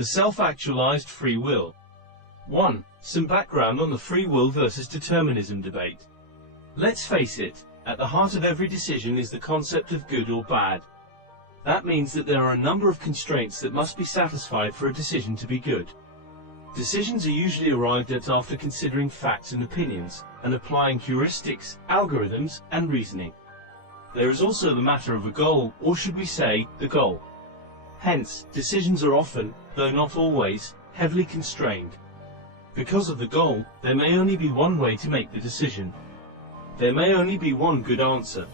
The self-actualized free will. 1. Some background on the free will versus determinism debate. Let's face it, at the heart of every decision is the concept of good or bad. That means that there are a number of constraints that must be satisfied for a decision to be good. Decisions are usually arrived at after considering facts and opinions, and applying heuristics, algorithms, and reasoning. There is also the matter of a goal, or should we say, the goal. Hence, decisions are often, though not always, heavily constrained. Because of the goal, there may only be one way to make the decision. There may only be one good answer.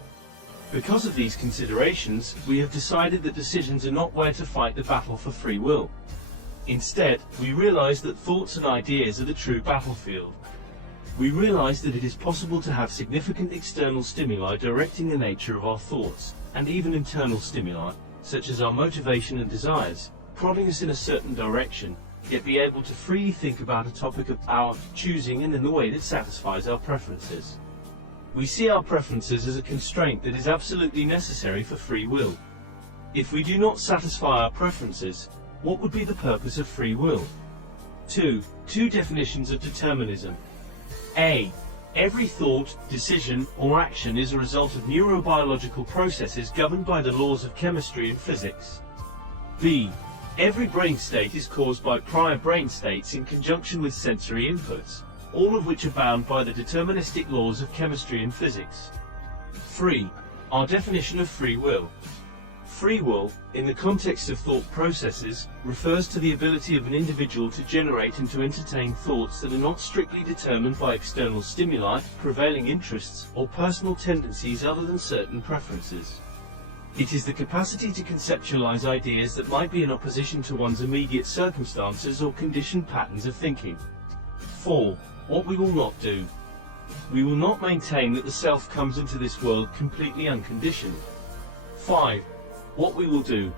Because of these considerations, we have decided that decisions are not where to fight the battle for free will. Instead, we realize that thoughts and ideas are the true battlefield. We realize that it is possible to have significant external stimuli directing the nature of our thoughts, and even internal stimuli, such as our motivation and desires, prodding us in a certain direction, yet be able to freely think about a topic of our choosing and in the way that satisfies our preferences. We see our preferences as a constraint that is absolutely necessary for free will. If we do not satisfy our preferences, what would be the purpose of free will? 2. Two definitions of determinism. A. Every thought, decision, or action is a result of neurobiological processes governed by the laws of chemistry and physics. B. Every brain state is caused by prior brain states in conjunction with sensory inputs, all of which are bound by the deterministic laws of chemistry and physics. 3. Our definition of free will. Free will, in the context of thought processes, refers to the ability of an individual to generate and to entertain thoughts that are not strictly determined by external stimuli, prevailing interests, or personal tendencies other than certain preferences. It is the capacity to conceptualize ideas that might be in opposition to one's immediate circumstances or conditioned patterns of thinking. 4. What we will not do. We will not maintain that the self comes into this world completely unconditioned. 5. What we will do.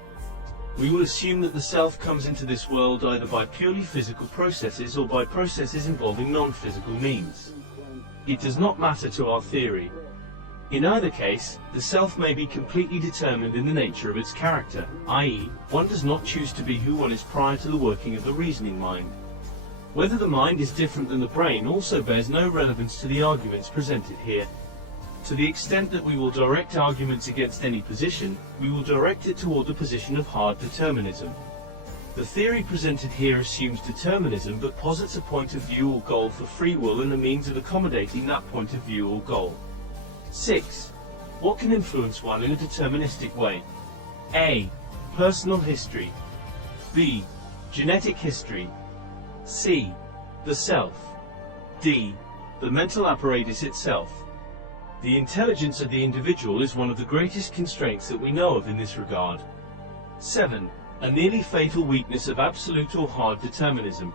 We will assume that the self comes into this world either by purely physical processes or by processes involving non-physical means. It does not matter to our theory. In either case, the self may be completely determined in the nature of its character, i.e., one does not choose to be who one is prior to the working of the reasoning mind. Whether the mind is different than the brain also bears no relevance to the arguments presented here. To the extent that we will direct arguments against any position, we will direct it toward the position of hard determinism. The theory presented here assumes determinism but posits a point of view or goal for free will and a means of accommodating that point of view or goal. 6. What can influence one in a deterministic way? A. Personal history. B. Genetic history. C. The self. D. The mental apparatus itself. The intelligence of the individual is one of the greatest constraints that we know of in this regard. 7. A nearly fatal weakness of absolute or hard determinism.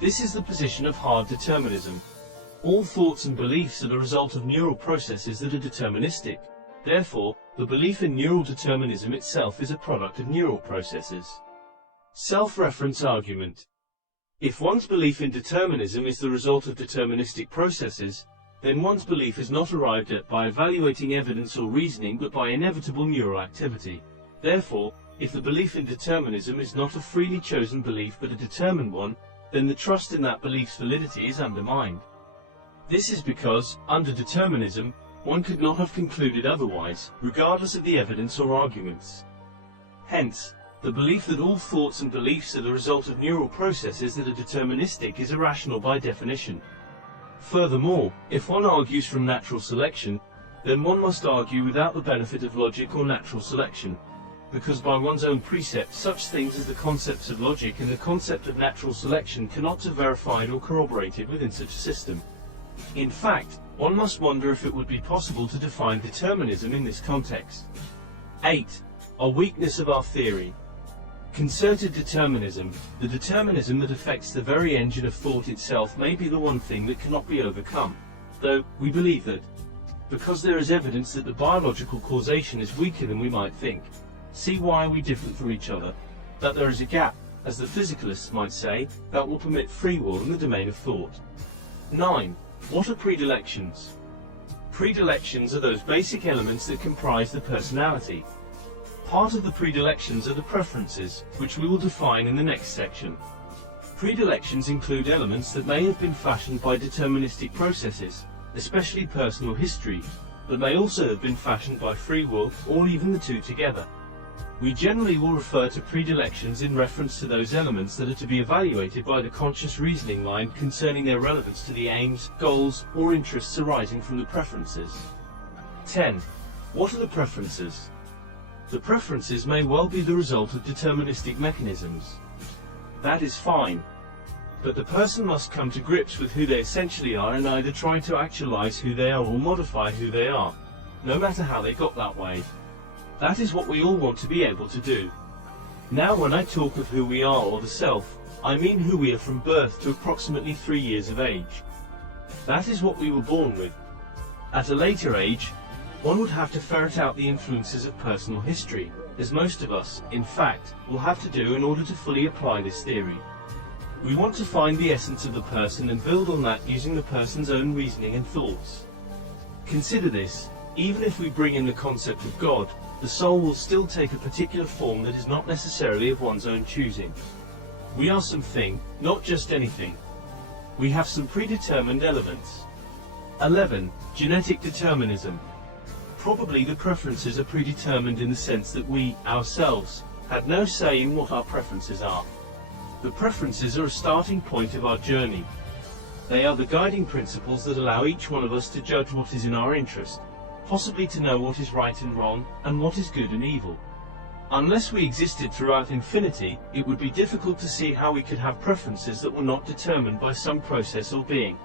This is the position of hard determinism. All thoughts and beliefs are the result of neural processes that are deterministic. Therefore, the belief in neural determinism itself is a product of neural processes. Self-reference argument. If one's belief in determinism is the result of deterministic processes, then one's belief is not arrived at by evaluating evidence or reasoning but by inevitable neural activity. Therefore, if the belief in determinism is not a freely chosen belief but a determined one, then the trust in that belief's validity is undermined. This is because, under determinism, one could not have concluded otherwise, regardless of the evidence or arguments. Hence, the belief that all thoughts and beliefs are the result of neural processes that are deterministic is irrational by definition. Furthermore, if one argues from natural selection, then one must argue without the benefit of logic or natural selection, because by one's own precepts such things as the concepts of logic and the concept of natural selection cannot be verified or corroborated within such a system. In fact, one must wonder if it would be possible to define determinism in this context. 8. A weakness of our theory. Concerted determinism, the determinism that affects the very engine of thought itself, may be the one thing that cannot be overcome, though we believe that, because there is evidence that the biological causation is weaker than we might think. See why are we different from each other? That there is a gap, as the physicalists might say, that will permit free will in the domain of thought. 9. What are predilections? Predilections are those basic elements that comprise the personality. Part of the predilections are the preferences, which we will define in the next section. Predilections include elements that may have been fashioned by deterministic processes, especially personal history, but may also have been fashioned by free will, or even the two together. We generally will refer to predilections in reference to those elements that are to be evaluated by the conscious reasoning mind concerning their relevance to the aims, goals, or interests arising from the preferences. 10. What are the preferences? The preferences may well be the result of deterministic mechanisms. That is fine. But the person must come to grips with who they essentially are and either try to actualize who they are or modify who they are, no matter how they got that way. That is what we all want to be able to do. Now when I talk of who we are or the self, I mean who we are from birth to approximately 3 years of age. That is what we were born with. At a later age, one would have to ferret out the influences of personal history, as most of us, in fact, will have to do in order to fully apply this theory. We want to find the essence of the person and build on that using the person's own reasoning and thoughts. Consider this: even if we bring in the concept of God, the soul will still take a particular form that is not necessarily of one's own choosing. We are something, not just anything. We have some predetermined elements. 11. Genetic determinism. Probably the preferences are predetermined in the sense that we, ourselves, had no say in what our preferences are. The preferences are a starting point of our journey. They are the guiding principles that allow each one of us to judge what is in our interest, possibly to know what is right and wrong, and what is good and evil. Unless we existed throughout infinity, it would be difficult to see how we could have preferences that were not determined by some process or being.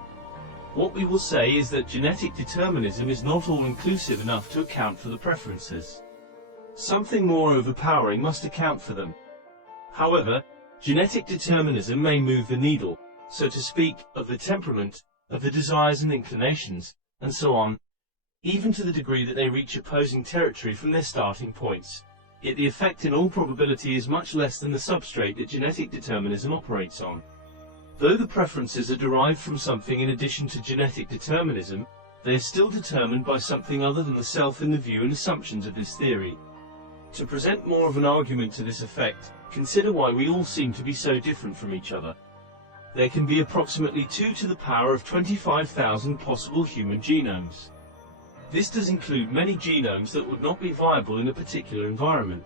What we will say is that genetic determinism is not all-inclusive enough to account for the preferences. Something more overpowering must account for them. However, genetic determinism may move the needle, so to speak, of the temperament, of the desires and inclinations, and so on, even to the degree that they reach opposing territory from their starting points. Yet the effect in all probability is much less than the substrate that genetic determinism operates on. Though the preferences are derived from something in addition to genetic determinism, they are still determined by something other than the self in the view and assumptions of this theory. To present more of an argument to this effect, consider why we all seem to be so different from each other. There can be approximately 2 to the power of 25,000 possible human genomes. This does include many genomes that would not be viable in a particular environment.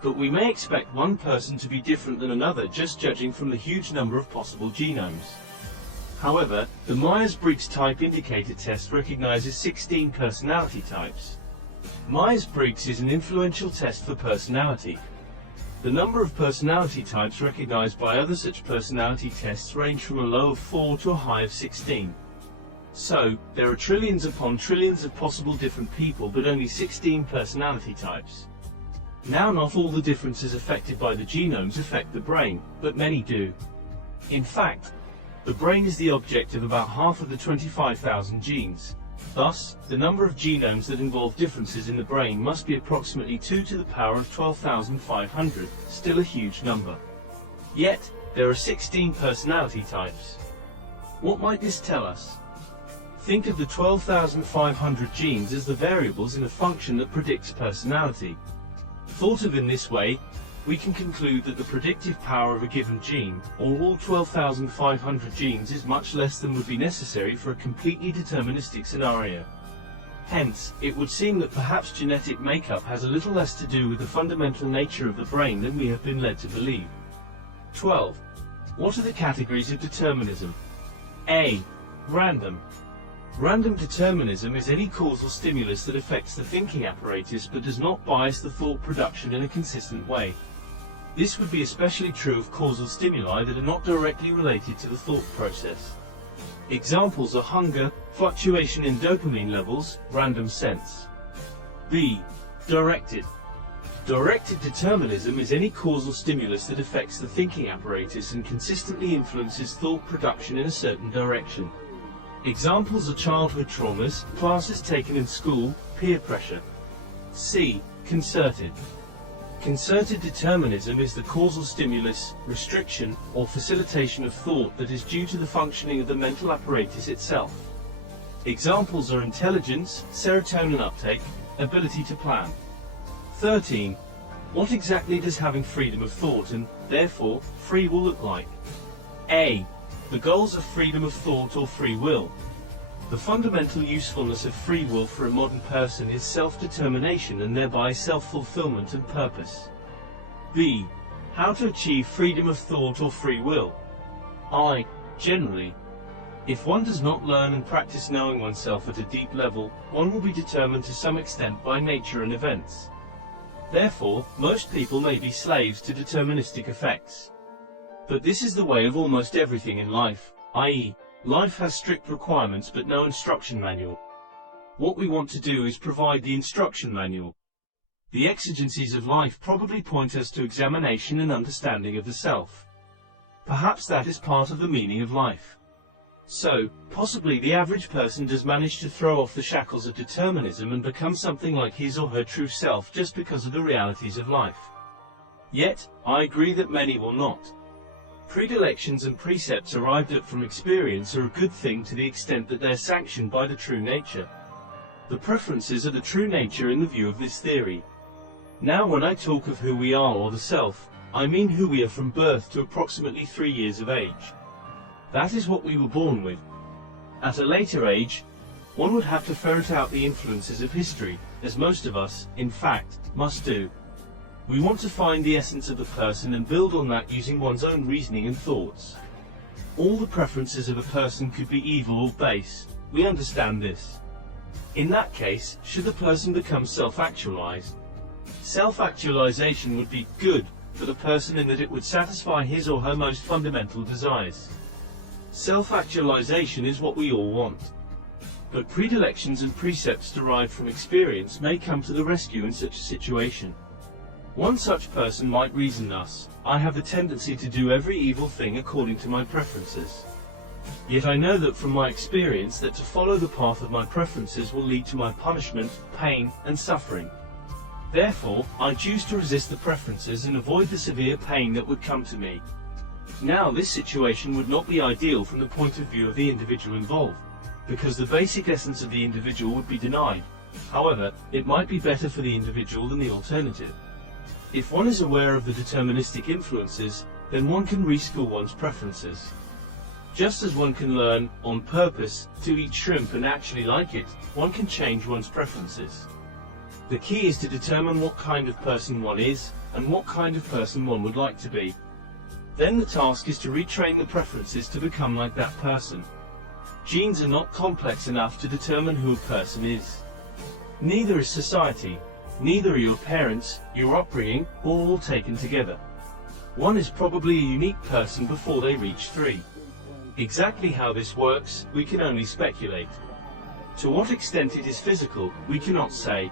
But we may expect one person to be different than another just judging from the huge number of possible genomes. However, the Myers-Briggs Type Indicator test recognizes 16 personality types. Myers-Briggs is an influential test for personality. The number of personality types recognized by other such personality tests range from a low of 4 to a high of 16. So, there are trillions upon trillions of possible different people but only 16 personality types. Now not all the differences affected by the genomes affect the brain, but many do. In fact, the brain is the object of about half of the 25,000 genes. Thus, the number of genomes that involve differences in the brain must be approximately 2 to the power of 12,500, still a huge number. Yet, there are 16 personality types. What might this tell us? Think of the 12,500 genes as the variables in a function that predicts personality. Thought of in this way, we can conclude that the predictive power of a given gene, or all 12,500 genes, is much less than would be necessary for a completely deterministic scenario. Hence, it would seem that perhaps genetic makeup has a little less to do with the fundamental nature of the brain than we have been led to believe. 12. What are the categories of determinism? A. Random. Random determinism is any causal stimulus that affects the thinking apparatus but does not bias the thought production in a consistent way. This would be especially true of causal stimuli that are not directly related to the thought process. Examples are hunger, fluctuation in dopamine levels, random sense. B. Directed. Directed determinism is any causal stimulus that affects the thinking apparatus and consistently influences thought production in a certain direction. Examples are childhood traumas, classes taken in school, peer pressure. C. Concerted. Concerted determinism is the causal stimulus, restriction, or facilitation of thought that is due to the functioning of the mental apparatus itself. Examples are intelligence, serotonin uptake, ability to plan. 13. What exactly does having freedom of thought and, therefore, free will look like? A. The goals of freedom of thought or free will. The fundamental usefulness of free will for a modern person is self-determination and thereby self-fulfillment and purpose. B. How to achieve freedom of thought or free will. I. Generally, if one does not learn and practice knowing oneself at a deep level, one will be determined to some extent by nature and events. Therefore, most people may be slaves to deterministic effects. But this is the way of almost everything in life, i.e., life has strict requirements but no instruction manual. What we want to do is provide the instruction manual. The exigencies of life probably point us to examination and understanding of the self. Perhaps that is part of the meaning of life. So, possibly the average person does manage to throw off the shackles of determinism and become something like his or her true self just because of the realities of life. Yet, I agree that many will not. Predilections and precepts arrived at from experience are a good thing to the extent that they are sanctioned by the true nature. The preferences are the true nature in the view of this theory. Now when I talk of who we are or the self, I mean who we are from birth to approximately 3 years of age. That is what we were born with. At a later age, one would have to ferret out the influences of history, as most of us, in fact, must do. We want to find the essence of the person and build on that using one's own reasoning and thoughts. All the preferences of a person could be evil or base, we understand this. In that case, should the person become self-actualized? Self-actualization would be good for the person in that it would satisfy his or her most fundamental desires. Self-actualization is what we all want. But predilections and precepts derived from experience may come to the rescue in such a situation. One such person might reason thus: I have a tendency to do every evil thing according to my preferences. Yet I know that from my experience that to follow the path of my preferences will lead to my punishment, pain, and suffering. Therefore, I choose to resist the preferences and avoid the severe pain that would come to me. Now this situation would not be ideal from the point of view of the individual involved, because the basic essence of the individual would be denied. However, it might be better for the individual than the alternative. If one is aware of the deterministic influences, then one can reschool one's preferences. Just as one can learn, on purpose, to eat shrimp and actually like it, one can change one's preferences. The key is to determine what kind of person one is, and what kind of person one would like to be. Then the task is to retrain the preferences to become like that person. Genes are not complex enough to determine who a person is. Neither is society. Neither are your parents, your upbringing, or all taken together. One is probably a unique person before they reach 3. Exactly how this works, we can only speculate. To what extent it is physical, we cannot say.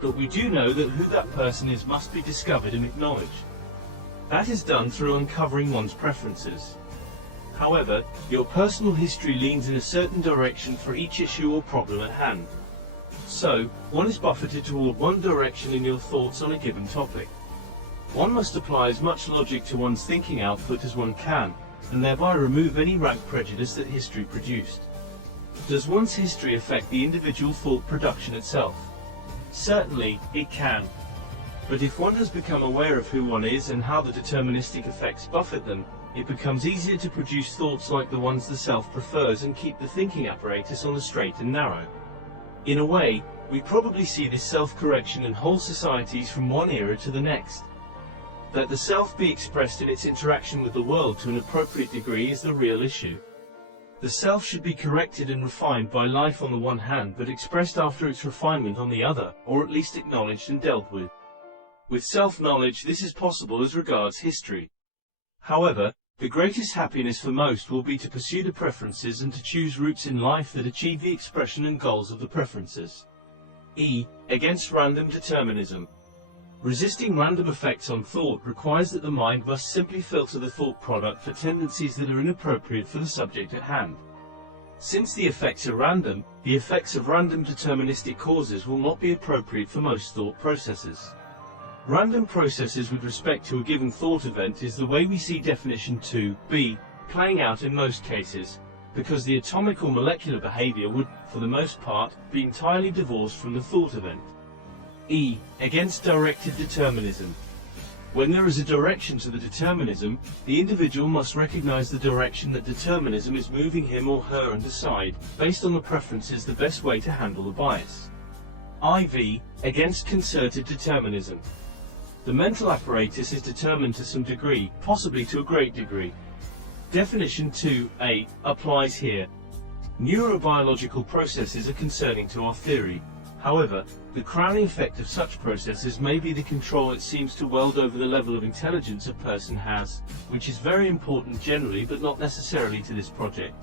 But we do know that who that person is must be discovered and acknowledged. That is done through uncovering one's preferences. However, your personal history leans in a certain direction for each issue or problem at hand. So, one is buffeted toward one direction in your thoughts on a given topic. One must apply as much logic to one's thinking output as one can, and thereby remove any rank prejudice that history produced. Does one's history affect the individual thought production itself? Certainly, it can. But if one has become aware of who one is and how the deterministic effects buffet them, it becomes easier to produce thoughts like the ones the self prefers and keep the thinking apparatus on the straight and narrow. In a way, we probably see this self-correction in whole societies from one era to the next. That the self be expressed in its interaction with the world to an appropriate degree is the real issue. The self should be corrected and refined by life on the one hand, but expressed after its refinement on the other, or at least acknowledged and dealt with. With self-knowledge this is possible as regards history. However, the greatest happiness for most will be to pursue the preferences and to choose routes in life that achieve the expression and goals of the preferences. E. Against random determinism. Resisting random effects on thought requires that the mind must simply filter the thought product for tendencies that are inappropriate for the subject at hand. Since the effects are random, the effects of random deterministic causes will not be appropriate for most thought processes. Random processes with respect to a given thought event is the way we see definition 2b playing out in most cases, because the atomic or molecular behavior would, for the most part, be entirely divorced from the thought event. E. Against directed determinism. When there is a direction to the determinism, the individual must recognize the direction that determinism is moving him or her and decide, based on the preferences, the best way to handle the bias. IV. Against concerted determinism. The mental apparatus is determined to some degree, possibly to a great degree. Definition 2a applies here. Neurobiological processes are concerning to our theory. However, the crowning effect of such processes may be the control it seems to weld over the level of intelligence a person has, which is very important generally but not necessarily to this project.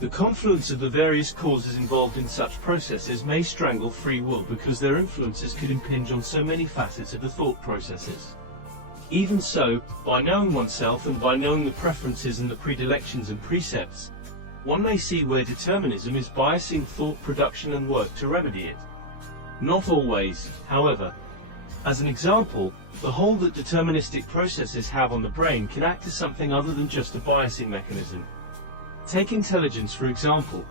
The confluence of the various causes involved in such processes may strangle free will because their influences could impinge on so many facets of the thought processes. Even so, by knowing oneself and by knowing the preferences and the predilections and precepts, one may see where determinism is biasing thought production and work to remedy it. Not always, however. As an example, the hold that deterministic processes have on the brain can act as something other than just a biasing mechanism. Take intelligence for example.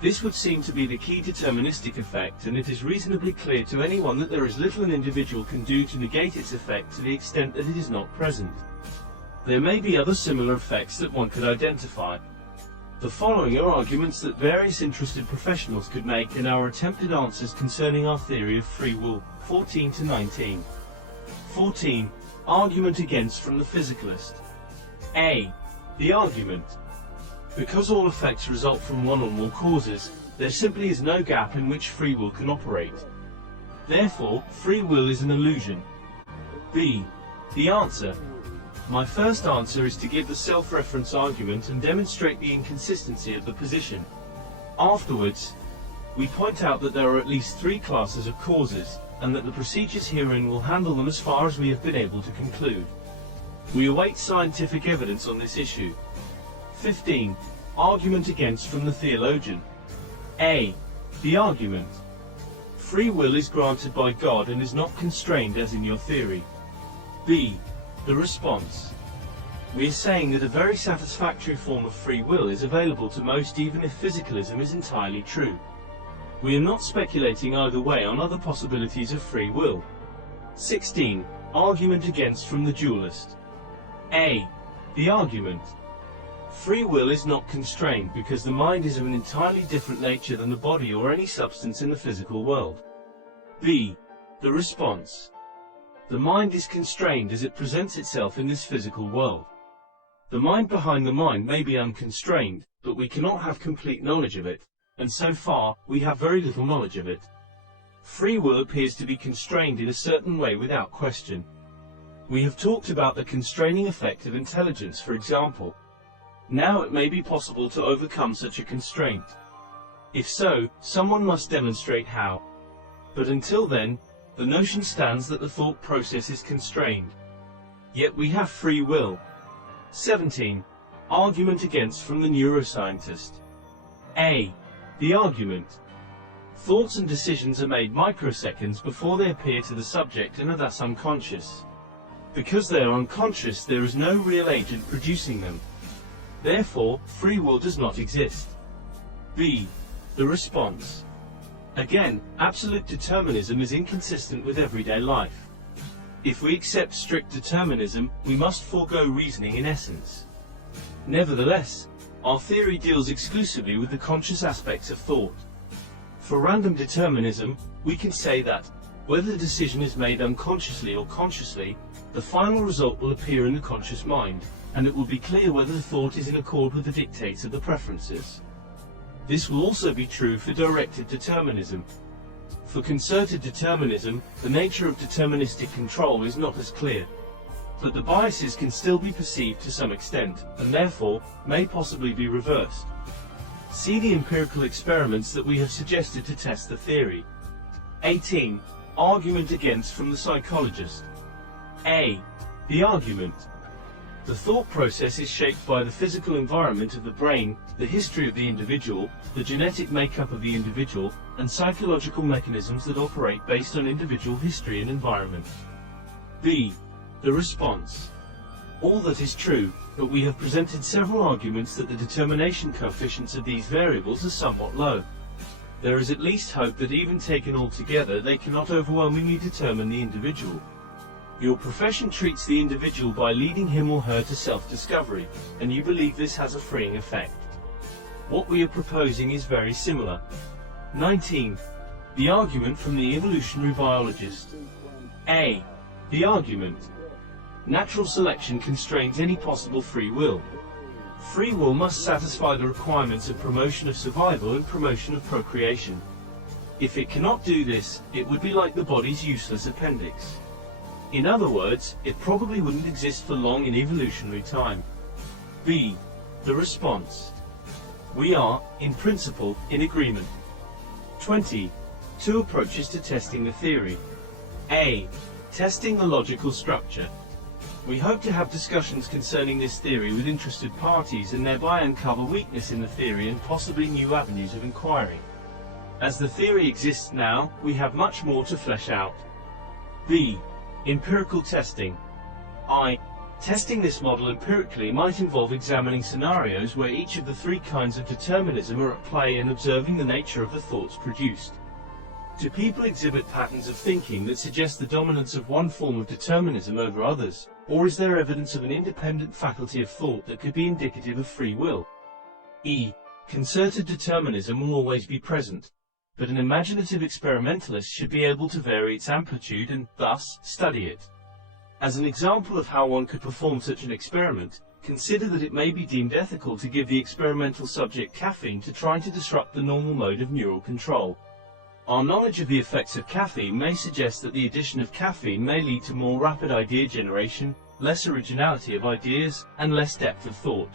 This would seem to be the key deterministic effect, and it is reasonably clear to anyone that there is little an individual can do to negate its effect to the extent that it is not present. There may be other similar effects that one could identify. The following are arguments that various interested professionals could make and our attempted answers concerning our theory of free will, 14 to 19. 14. Argument against from the physicalist. A. The argument. Because all effects result from one or more causes, there simply is no gap in which free will can operate. Therefore, free will is an illusion. B. The answer. My first answer is to give the self-reference argument and demonstrate the inconsistency of the position. Afterwards, we point out that there are at least three classes of causes, and that the procedures herein will handle them as far as we have been able to conclude. We await scientific evidence on this issue. 15. Argument against from the theologian. A. The argument. Free will is granted by God and is not constrained as in your theory. B. The response. We are saying that a very satisfactory form of free will is available to most even if physicalism is entirely true. We are not speculating either way on other possibilities of free will. 16. Argument against from the dualist. A. The argument. Free will is not constrained because the mind is of an entirely different nature than the body or any substance in the physical world. B. The response. The mind is constrained as it presents itself in this physical world. The mind behind the mind may be unconstrained, but we cannot have complete knowledge of it, and so far, we have very little knowledge of it. Free will appears to be constrained in a certain way without question. We have talked about the constraining effect of intelligence, for example. Now it may be possible to overcome such a constraint. If so, someone must demonstrate how. But until then, the notion stands that the thought process is constrained. Yet we have free will. 17. Argument against from the neuroscientist. A. The argument. Thoughts and decisions are made microseconds before they appear to the subject and are thus unconscious. Because they are unconscious, there is no real agent producing them. Therefore, free will does not exist. B. The response. Again, absolute determinism is inconsistent with everyday life. If we accept strict determinism, we must forego reasoning in essence. Nevertheless, our theory deals exclusively with the conscious aspects of thought. For random determinism, we can say that, whether the decision is made unconsciously or consciously, the final result will appear in the conscious mind, and it will be clear whether the thought is in accord with the dictates of the preferences. This will also be true for directed determinism. For concerted determinism, the nature of deterministic control is not as clear. But the biases can still be perceived to some extent, and therefore, may possibly be reversed. See the empirical experiments that we have suggested to test the theory. 18. Argument against from the psychologist. A. The argument. The thought process is shaped by the physical environment of the brain, the history of the individual, the genetic makeup of the individual, and psychological mechanisms that operate based on individual history and environment. B. The response. All that is true, but we have presented several arguments that the determination coefficients of these variables are somewhat low. there is at least hope that even taken all together they cannot overwhelmingly determine the individual. Your profession treats the individual by leading him or her to self-discovery, and you believe this has a freeing effect. What we are proposing is very similar. 19. The argument from the evolutionary biologist. A. The argument. Natural selection constrains any possible free will. Free will must satisfy the requirements of promotion of survival and promotion of procreation. If it cannot do this, it would be like the body's useless appendix. In other words, it probably wouldn't exist for long in evolutionary time. B. The response. We are, in principle, in agreement. 20. Two approaches to testing the theory. A. Testing the logical structure. We hope to have discussions concerning this theory with interested parties and thereby uncover weakness in the theory and possibly new avenues of inquiry. As the theory exists now, we have much more to flesh out. B. Empirical testing. I. Testing this model empirically might involve examining scenarios where each of the three kinds of determinism are at play and observing the nature of the thoughts produced. Do people exhibit patterns of thinking that suggest the dominance of one form of determinism over others, or is there evidence of an independent faculty of thought that could be indicative of free will? E. Concerted determinism will always be present, but an imaginative experimentalist should be able to vary its amplitude and, thus, study it. As an example of how one could perform such an experiment, consider that it may be deemed ethical to give the experimental subject caffeine to try to disrupt the normal mode of neural control. Our knowledge of the effects of caffeine may suggest that the addition of caffeine may lead to more rapid idea generation, less originality of ideas, and less depth of thought.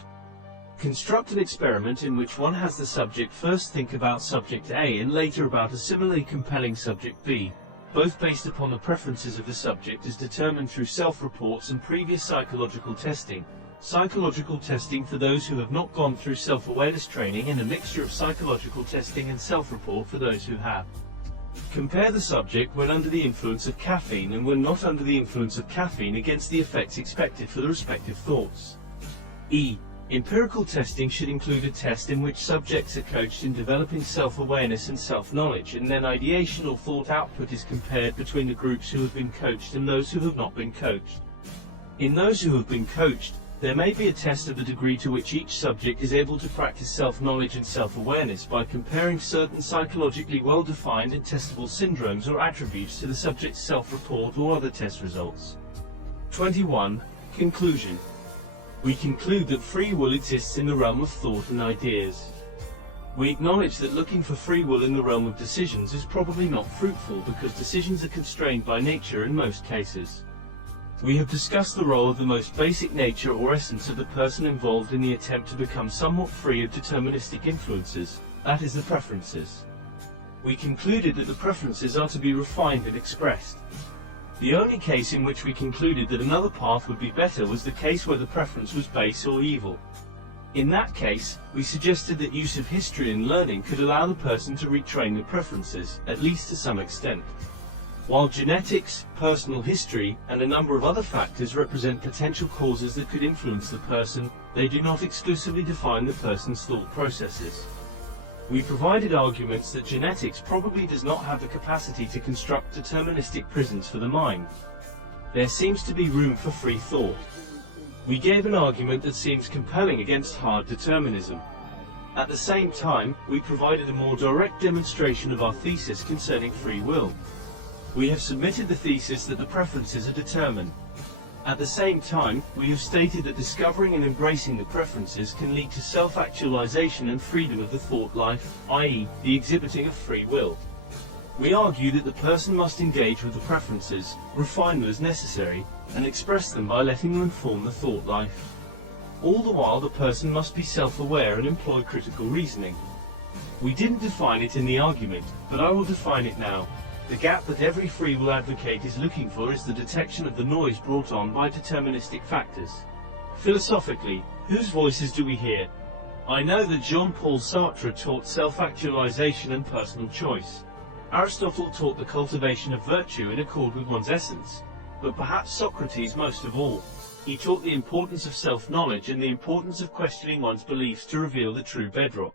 Construct an experiment in which one has the subject first think about subject A and later about a similarly compelling subject B, both based upon the preferences of the subject as determined through self-reports and previous psychological testing. Psychological testing for those who have not gone through self-awareness training, and a mixture of psychological testing and self-report for those who have. Compare the subject when under the influence of caffeine and when not under the influence of caffeine against the effects expected for the respective thoughts. E. Empirical testing should include a test in which subjects are coached in developing self-awareness and self-knowledge, and then ideation or thought output is compared between the groups who have been coached and those who have not been coached. In those who have been coached, there may be a test of the degree to which each subject is able to practice self-knowledge and self-awareness by comparing certain psychologically well-defined and testable syndromes or attributes to the subject's self-report or other test results. 21. Conclusion. We conclude that free will exists in the realm of thought and ideas. We acknowledge that looking for free will in the realm of decisions is probably not fruitful because decisions are constrained by nature in most cases. We have discussed the role of the most basic nature or essence of the person involved in the attempt to become somewhat free of deterministic influences, that is, the preferences. We concluded that the preferences are to be refined and expressed. The only case in which we concluded that another path would be better was the case where the preference was base or evil. In that case, we suggested that use of history and learning could allow the person to retrain the preferences, at least to some extent. While genetics, personal history, and a number of other factors represent potential causes that could influence the person, they do not exclusively define the person's thought processes. We provided arguments that genetics probably does not have the capacity to construct deterministic prisons for the mind. There seems to be room for free thought. We gave an argument that seems compelling against hard determinism. At the same time, we provided a more direct demonstration of our thesis concerning free will. We have submitted the thesis that the preferences are determined. At the same time, we have stated that discovering and embracing the preferences can lead to self-actualization and freedom of the thought life, i.e., the exhibiting of free will. We argue that the person must engage with the preferences, refine them as necessary, and express them by letting them inform the thought life. All the while the person must be self-aware and employ critical reasoning. We didn't define it in the argument, but I will define it now. The gap that every free will advocate is looking for is the detection of the noise brought on by deterministic factors. Philosophically, whose voices do we hear? I know that Jean-Paul Sartre taught self-actualization and personal choice. Aristotle taught the cultivation of virtue in accord with one's essence. But perhaps Socrates most of all. He taught the importance of self-knowledge and the importance of questioning one's beliefs to reveal the true bedrock.